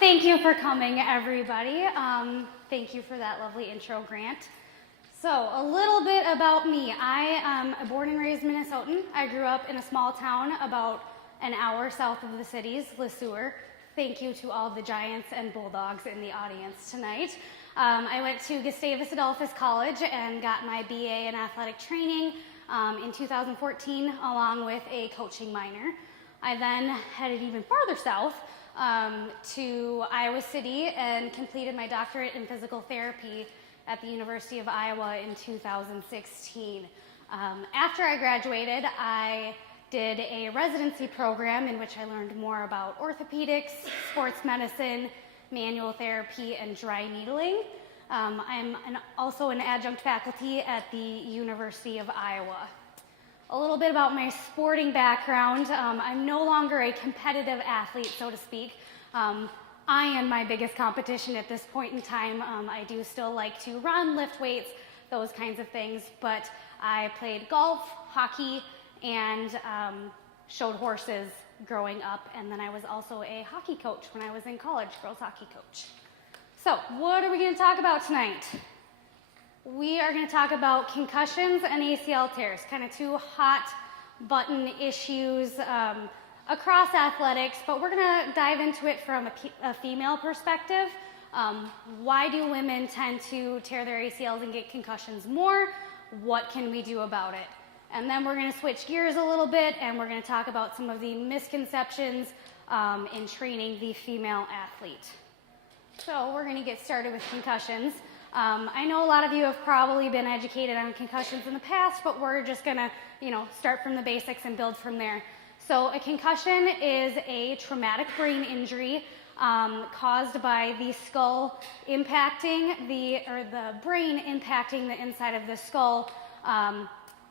Thank you for coming, everybody. Thank you for that lovely intro, Grant. So, a little bit about me. I am a born and raised Minnesotan. I grew up in a small town about an hour south of the cities, Le Sueur. Thank you to all the Giants and Bulldogs in the audience tonight. I went to Gustavus Adolphus College and got my BA in athletic training in 2014, along with a coaching minor. I then headed even farther south to Iowa City and completed my doctorate in physical therapy at the University of Iowa in 2016. After I graduated, I did a residency program in which I learned more about orthopedics, sports medicine, manual therapy, and dry needling. I'm also an adjunct faculty at the University of Iowa. A little bit about my sporting background. I'm no longer a competitive athlete, so to speak. I am my biggest competition at this point in time. I do still like to run, lift weights, those kinds of things, but I played golf, hockey, and showed horses growing up, and then I was also a hockey coach when I was in college, girls hockey coach. So, what are we going to talk about tonight? We are going to talk about concussions and ACL tears, kind of two hot button issues across athletics, but we're going to dive into it from a female perspective. Why do women tend to tear their ACLs and get concussions more? What can we do about it? And then we're going to switch gears a little bit, and we're going to talk about some of the misconceptions in training the female athlete. So we're going to get started with concussions. I know a lot of you have probably been educated on concussions in the past, but we're just going to, start from the basics and build from there. So a concussion is a traumatic brain injury caused by the skull impacting the brain impacting the inside of the skull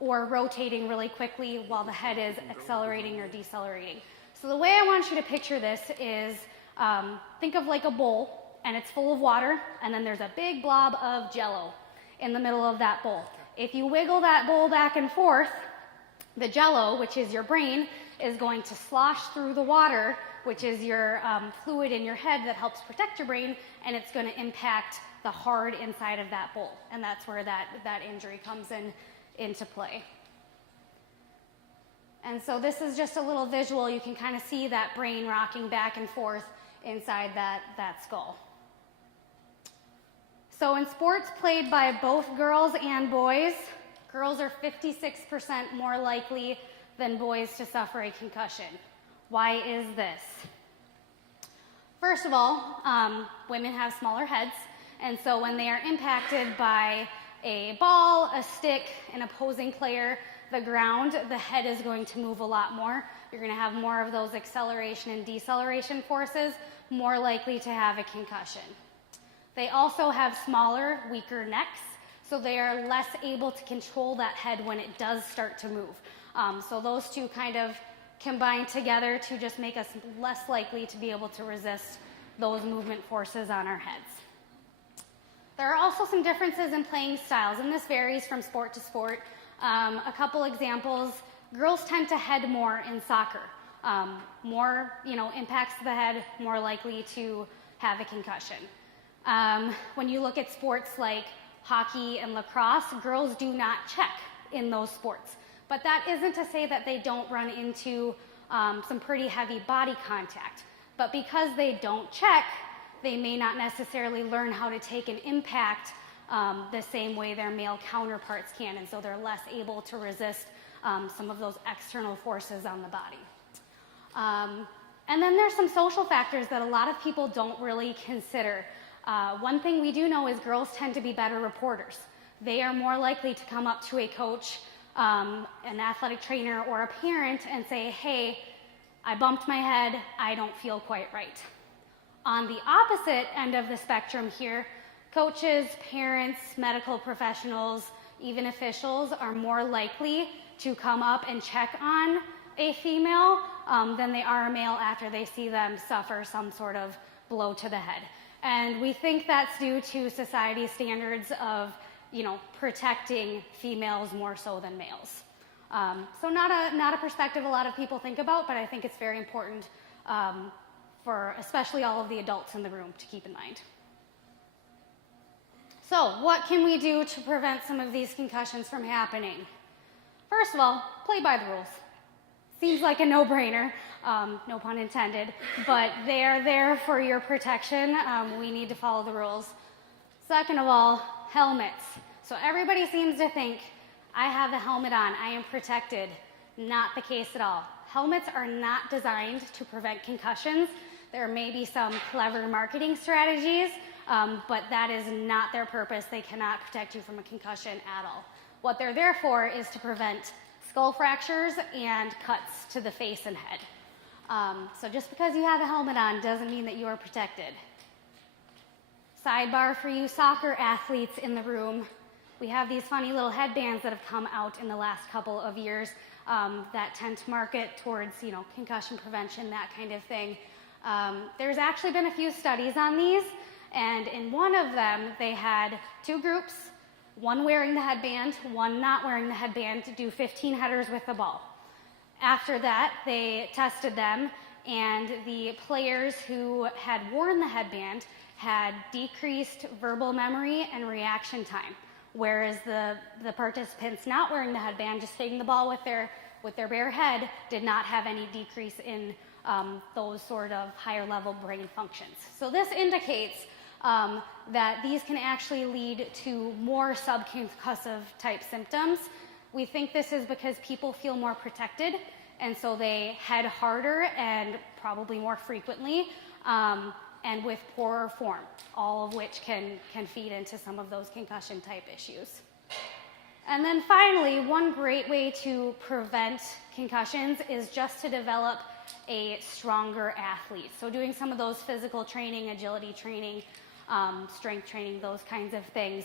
or rotating really quickly while the head is accelerating or decelerating. So the way I want you to picture this is think of like a bowl, and it's full of water, and then there's a big blob of Jell-O in the middle of that bowl. If you wiggle that bowl back and forth, the Jell-O, which is your brain, is going to slosh through the water, which is your fluid in your head that helps protect your brain, and it's going to impact the hard inside of that bowl, and that's where that injury comes into play. And so this is just a little visual. You can kind of see that brain rocking back and forth inside that skull. So in sports played by both girls and boys, girls are 56% more likely than boys to suffer a concussion. Why is this? First of all, women have smaller heads, and so when they are impacted by a ball, a stick, an opposing player, the ground, the head is going to move a lot more. You're going to have more of those acceleration and deceleration forces, more likely to have a concussion. They also have smaller, weaker necks, so they are less able to control that head when it does start to move. So those two kind of combine together to just make us less likely to be able to resist those movement forces on our heads. There are also some differences in playing styles, and this varies from sport to sport. A couple examples: girls tend to head more in soccer. More, impacts to the head, more likely to have a concussion. When you look at sports like hockey and lacrosse, girls do not check in those sports. But that isn't to say that they don't run into some pretty heavy body contact. But because they don't check, they may not necessarily learn how to take an impact the same way their male counterparts can, and so they're less able to resist some of those external forces on the body. And then there's some social factors that a lot of people don't really consider. One thing we do know is girls tend to be better reporters. They are more likely to come up to a coach, an athletic trainer, or a parent and say, "Hey, I bumped my head, I don't feel quite right." On the opposite end of the spectrum here, coaches, parents, medical professionals, even officials are more likely to come up and check on a female than they are a male after they see them suffer some sort of blow to the head. And we think that's due to society standards of, protecting females more so than males. So not a perspective a lot of people think about, but I think it's very important for especially all of the adults in the room to keep in mind. So what can we do to prevent some of these concussions from happening? First of all, play by the rules. Seems like a no-brainer, no pun intended, but they are there for your protection. We need to follow the rules. Second of all, helmets. So everybody seems to think, I have a helmet on, I am protected. Not the case at all. Helmets are not designed to prevent concussions. There may be some clever marketing strategies, but that is not their purpose. They cannot protect you from a concussion at all. What they're there for is to prevent skull fractures and cuts to the face and head. So just because you have a helmet on doesn't mean that you are protected. Sidebar for you soccer athletes in the room. We have these funny little headbands that have come out in the last couple of years that tend to market towards, concussion prevention, that kind of thing. There's actually been a few studies on these, and in one of them, they had two groups, one wearing the headband, one not wearing the headband, to do 15 headers with the ball. After that, they tested them, and the players who had worn the headband had decreased verbal memory and reaction time, whereas the participants not wearing the headband, just taking the ball with their bare head, did not have any decrease in those sort of higher level brain functions. So this indicates that these can actually lead to more subconcussive type symptoms. We think this is because people feel more protected, and so they head harder and probably more frequently, and with poorer form, all of which can feed into some of those concussion type issues. And then finally, one great way to prevent concussions is just to develop a stronger athlete. So doing some of those physical training, agility training, strength training, those kinds of things.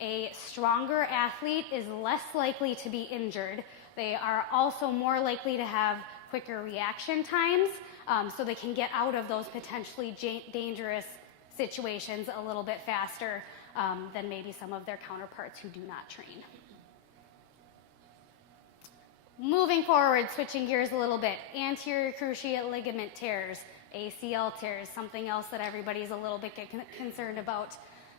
A stronger athlete is less likely to be injured. They are also more likely to have quicker reaction times, so they can get out of those potentially dangerous situations a little bit faster than maybe some of their counterparts who do not train. Moving forward, switching gears a little bit, anterior cruciate ligament tears, ACL tears, something else that everybody's a little bit concerned about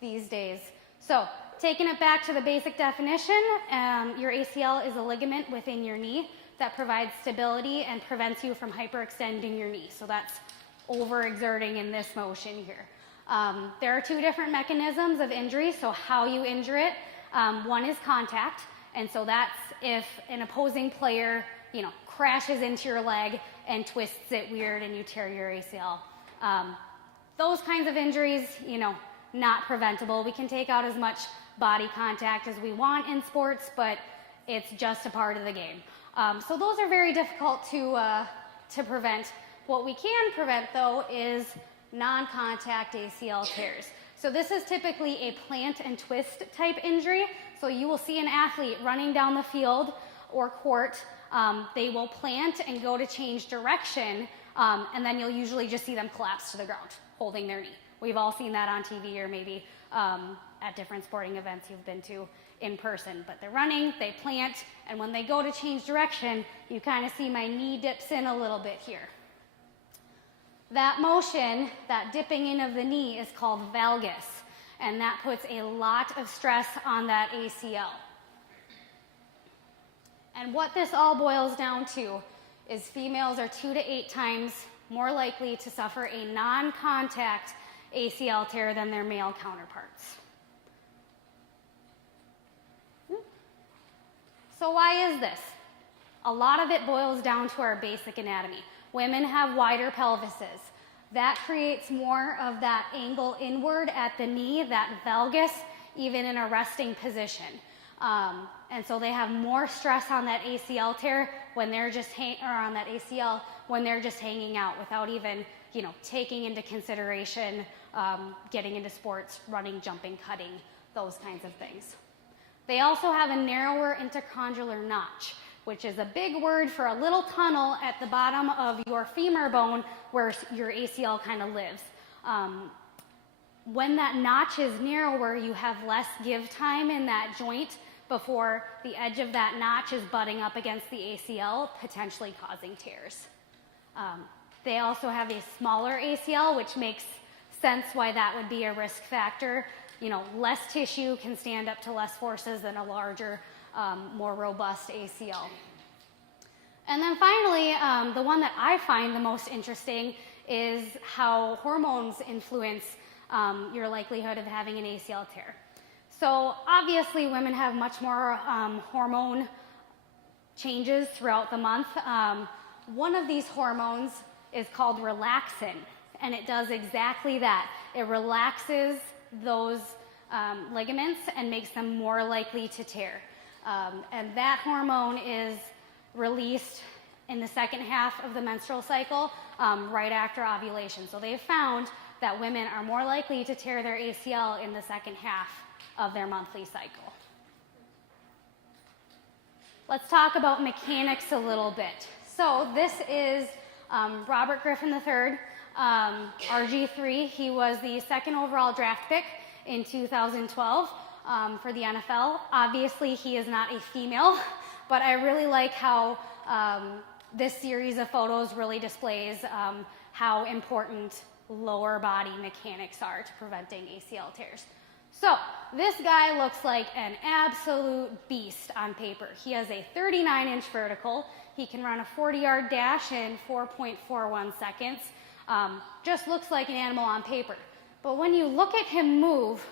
these days. So, taking it back to the basic definition, your ACL is a ligament within your knee that provides stability and prevents you from hyperextending your knee. So that's overexerting in this motion here. There are two different mechanisms of injury, so how you injure it. One is contact, and so that's if an opposing player, crashes into your leg and twists it weird and you tear your ACL. Those kinds of injuries, not preventable. We can take out as much body contact as we want in sports, but it's just a part of the game. So those are very difficult to prevent. What we can prevent, though, is non-contact ACL tears. So this is typically a plant and twist type injury. So you will see an athlete running down the field or court. They will plant and go to change direction, and then you'll usually just see them collapse to the ground, holding their knee. We've all seen that on TV or maybe at different sporting events you've been to in person. But they're running, they plant, and when they go to change direction, you kind of see my knee dips in a little bit here. That motion, that dipping in of the knee, is called valgus, and that puts a lot of stress on that ACL. And what this all boils down to is females are 2 to 8 times more likely to suffer a non-contact ACL tear than their male counterparts. So why is this? A lot of it boils down to our basic anatomy. Women have wider pelvises. That creates more of that angle inward at the knee, that valgus, even in a resting position. And so they have more stress on that ACL tear when they're just on that ACL when they're just hanging out without even, taking into consideration getting into sports, running, jumping, cutting, those kinds of things. They also have a narrower intercondylar notch, which is a big word for a little tunnel at the bottom of your femur bone where your ACL kind of lives. When that notch is narrower, you have less give time in that joint before the edge of that notch is butting up against the ACL, potentially causing tears. They also have a smaller ACL, which makes sense why that would be a risk factor. You know, less tissue can stand up to less forces than a larger, more robust ACL. And then finally, the one that I find the most interesting is how hormones influence your likelihood of having an ACL tear. So obviously women have much more hormone changes throughout the month. One of these hormones is called relaxin, and it does exactly that. It relaxes those ligaments and makes them more likely to tear. And that hormone is released in the second half of the menstrual cycle, right after ovulation. So they've found that women are more likely to tear their ACL in the second half of their monthly cycle. Let's talk about mechanics a little bit. So this is Robert Griffin III, RG3. He was the second overall draft pick in 2012 for the NFL. Obviously, he is not a female, but I really like how this series of photos really displays how important lower body mechanics are to preventing ACL tears. So this guy looks like an absolute beast on paper. He has a 39-inch vertical. He can run a 40-yard dash in 4.41 seconds. Just looks like an animal on paper. But when you look at him move,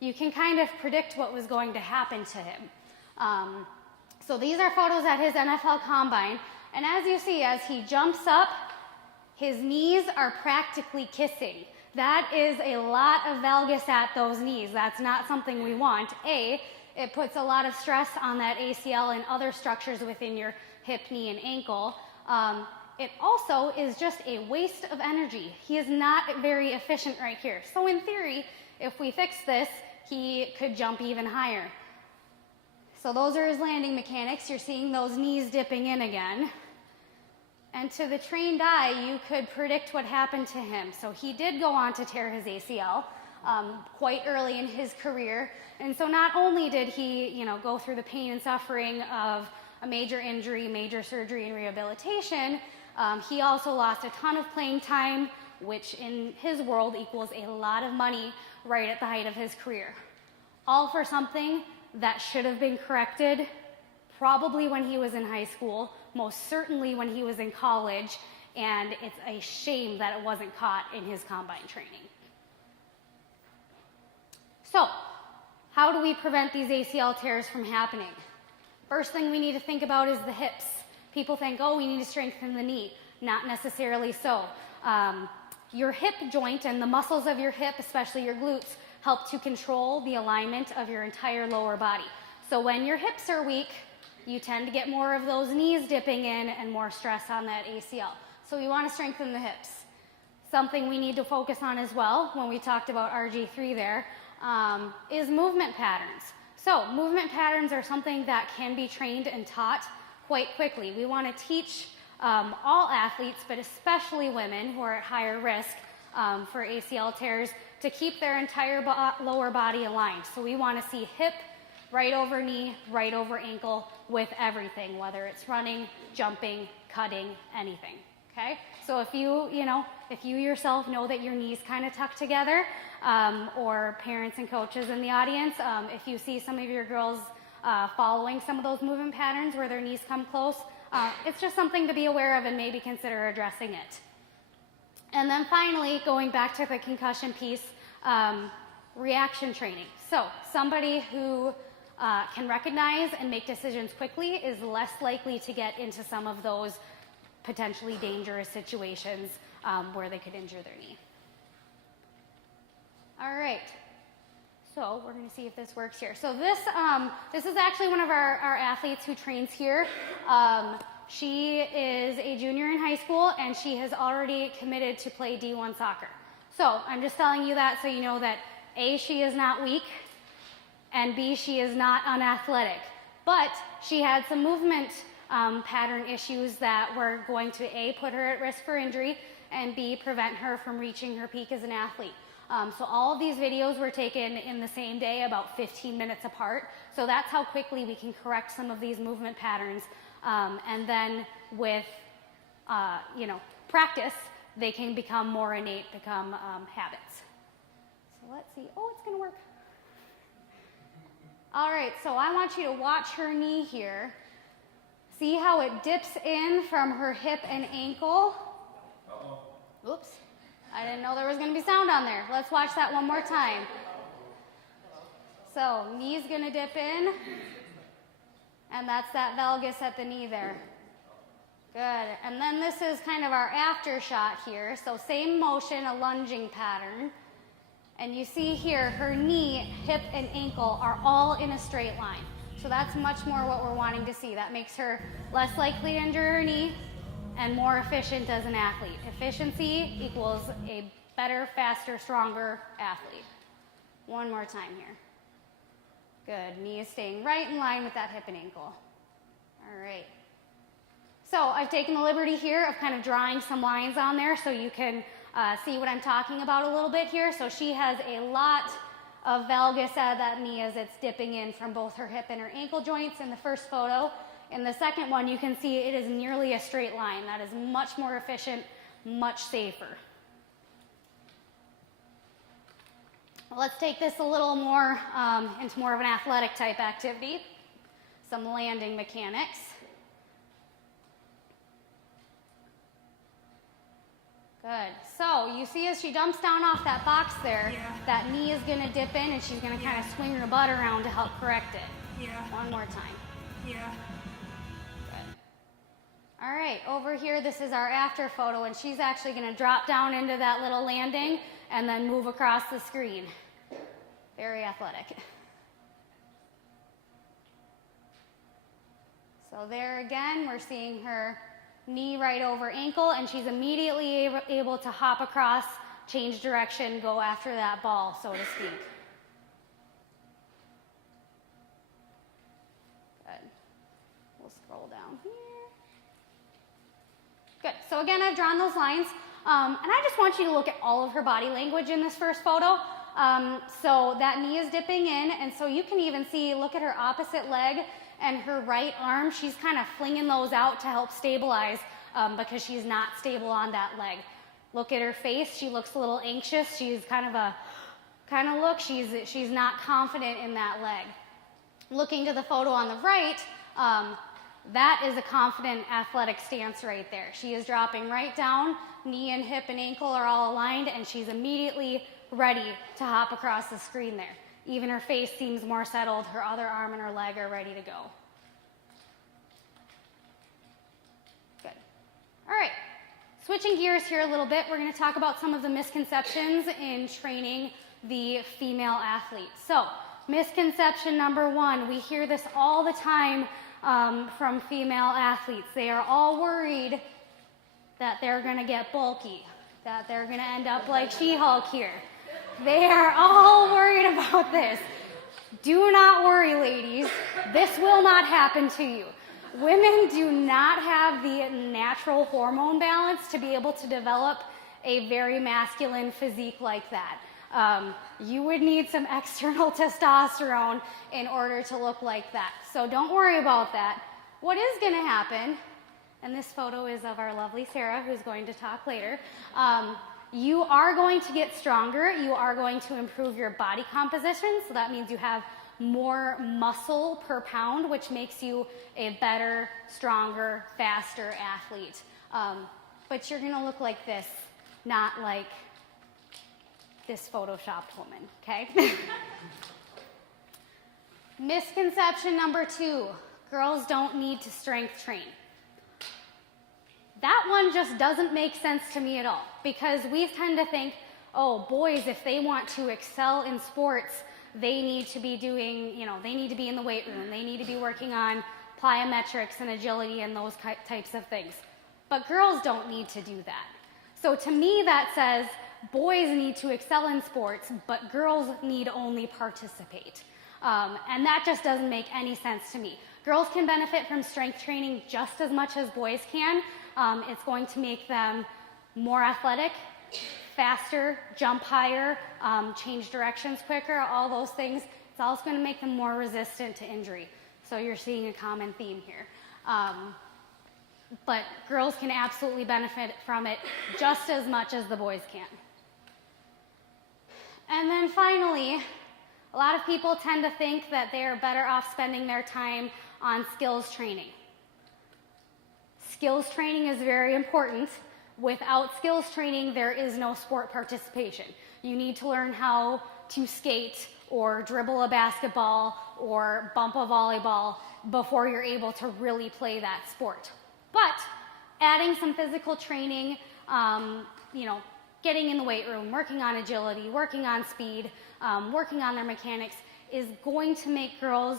you can kind of predict what was going to happen to him. So these are photos at his NFL combine. And as you see, as he jumps up, his knees are practically kissing. That is a lot of valgus at those knees. That's not something we want. It puts a lot of stress on that ACL and other structures within your hip, knee, and ankle. It also is just a waste of energy. He is not very efficient right here. So in theory, if we fix this, he could jump even higher. So those are his landing mechanics. You're seeing those knees dipping in again. And to the trained eye, you could predict what happened to him. So he did go on to tear his ACL quite early in his career. And so not only did he, go through the pain and suffering of a major injury, major surgery, and rehabilitation, he also lost a ton of playing time, which in his world equals a lot of money right at the height of his career. All for something that should have been corrected probably when he was in high school, most certainly when he was in college, and it's a shame that it wasn't caught in his combine training. So, how do we prevent these ACL tears from happening? First thing we need to think about is the hips. People think, oh, we need to strengthen the knee. Not necessarily so. Your hip joint and the muscles of your hip, especially your glutes, help to control the alignment of your entire lower body. So when your hips are weak, you tend to get more of those knees dipping in and more stress on that ACL. So we want to strengthen the hips. Something we need to focus on as well, when we talked about RG3 there, is movement patterns. So movement patterns are something that can be trained and taught quite quickly. We want to teach all athletes, but especially women who are at higher risk for ACL tears, to keep their entire lower body aligned. So we want to see hip, right over knee, right over ankle with everything, whether it's running, jumping, cutting, anything, okay? So if you yourself know that your knees kind of tuck together, or parents and coaches in the audience, if you see some of your girls following some of those movement patterns where their knees come close, it's just something to be aware of and maybe consider addressing it. And then finally, going back to the concussion piece, reaction training. So somebody who can recognize and make decisions quickly is less likely to get into some of those potentially dangerous situations where they could injure their knee. All right, so we're going to see if this works here. So this is actually one of our athletes who trains here. She is a junior in high school, and she has already committed to play D1 soccer. So I'm just telling you that so you know that A, she is not weak, and B, she is not unathletic. But she had some movement pattern issues that were going to A, put her at risk for injury, and B, prevent her from reaching her peak as an athlete. So all of these videos were taken in the same day, about 15 minutes apart. So that's how quickly we can correct some of these movement patterns. And then with, practice, they can become more innate, become habits. So let's see. Oh, it's going to work. All right, so I want you to watch her knee here. See how it dips in from her hip and ankle? Uh-oh. Oops. I didn't know there was going to be sound on there. Let's watch that one more time. So knee's going to dip in, and that's that valgus at the knee there. Good. And then this is kind of our after shot here. So same motion, a lunging pattern. And you see here, her knee, hip, and ankle are all in a straight line. So that's much more what we're wanting to see. That makes her less likely to injure her knee and more efficient as an athlete. Efficiency equals a better, faster, stronger athlete. One more time here. Good. Knee is staying right in line with that hip and ankle. All right. So I've taken the liberty here of kind of drawing some lines on there so you can see what I'm talking about a little bit here. So she has a lot of valgus at that knee as it's dipping in from both her hip and her ankle joints in the first photo. In the second one, you can see it is nearly a straight line. That is much more efficient, much safer. Let's take this a little more into more of an athletic type activity, some landing mechanics. Good. So you see as she dumps down off that box there, that knee is going to dip in and she's going to kind of swing her butt around to help correct it. Yeah. One more time. Yeah. Good. All right, over here, this is our after photo, and she's actually going to drop down into that little landing and then move across the screen. Very athletic. So there again, we're seeing her knee right over ankle, and she's immediately able to hop across, change direction, go after that ball, so to speak. Good. We'll scroll down here. Good. So again, I've drawn those lines, and I just want you to look at all of her body language in this first photo. So that knee is dipping in, and so you can even see, look at her opposite leg and her right arm. She's kind of flinging those out to help stabilize because she's not stable on that leg. Look at her face. She looks a little anxious. She's she's not confident in that leg. Looking to the photo on the right, that is a confident athletic stance right there. She is dropping right down. Knee and hip and ankle are all aligned, and she's immediately ready to hop across the screen there. Even her face seems more settled. Her other arm and her leg are ready to go. Good. All right. Switching gears here a little bit, we're going to talk about some of the misconceptions in training the female athlete. So, misconception number one, we hear this all the time from female athletes. They are all worried that they're going to get bulky, that they're going to end up like She-Hulk here. They are all worried about this. Do not worry, ladies. This will not happen to you. Women do not have the natural hormone balance to be able to develop a very masculine physique like that. You would need some external testosterone in order to look like that. So don't worry about that. What is going to happen, and this photo is of our lovely Sarah, who's going to talk later, you are going to get stronger. You are going to improve your body composition. So that means you have more muscle per pound, which makes you a better, stronger, faster athlete. But you're going to look like this, not like this photoshopped woman, okay? Misconception number two, girls don't need to strength train. That one just doesn't make sense to me at all, because we tend to think, oh, boys, if they want to excel in sports, they need to be doing, they need to be in the weight room. They need to be working on plyometrics and agility and those types of things. But girls don't need to do that. So to me, that says boys need to excel in sports, but girls need only participate. And that just doesn't make any sense to me. Girls can benefit from strength training just as much as boys can. It's going to make them more athletic, faster, jump higher, change directions quicker, all those things. It's also going to make them more resistant to injury. So you're seeing a common theme here. but girls can absolutely benefit from it just as much as the boys can. And then finally, a lot of people tend to think that they are better off spending their time on skills training. Skills training is very important. Without skills training, there is no sport participation. You need to learn how to skate or dribble a basketball or bump a volleyball before you're able to really play that sport. But adding some physical training, getting in the weight room, working on agility, working on speed, working on their mechanics is going to make girls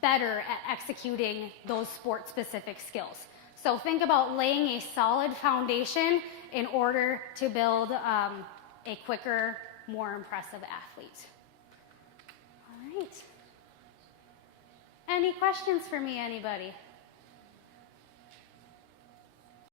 better at executing those sport-specific skills. So think about laying a solid foundation in order to build a quicker, more impressive athlete. All right. Any questions for me, anybody?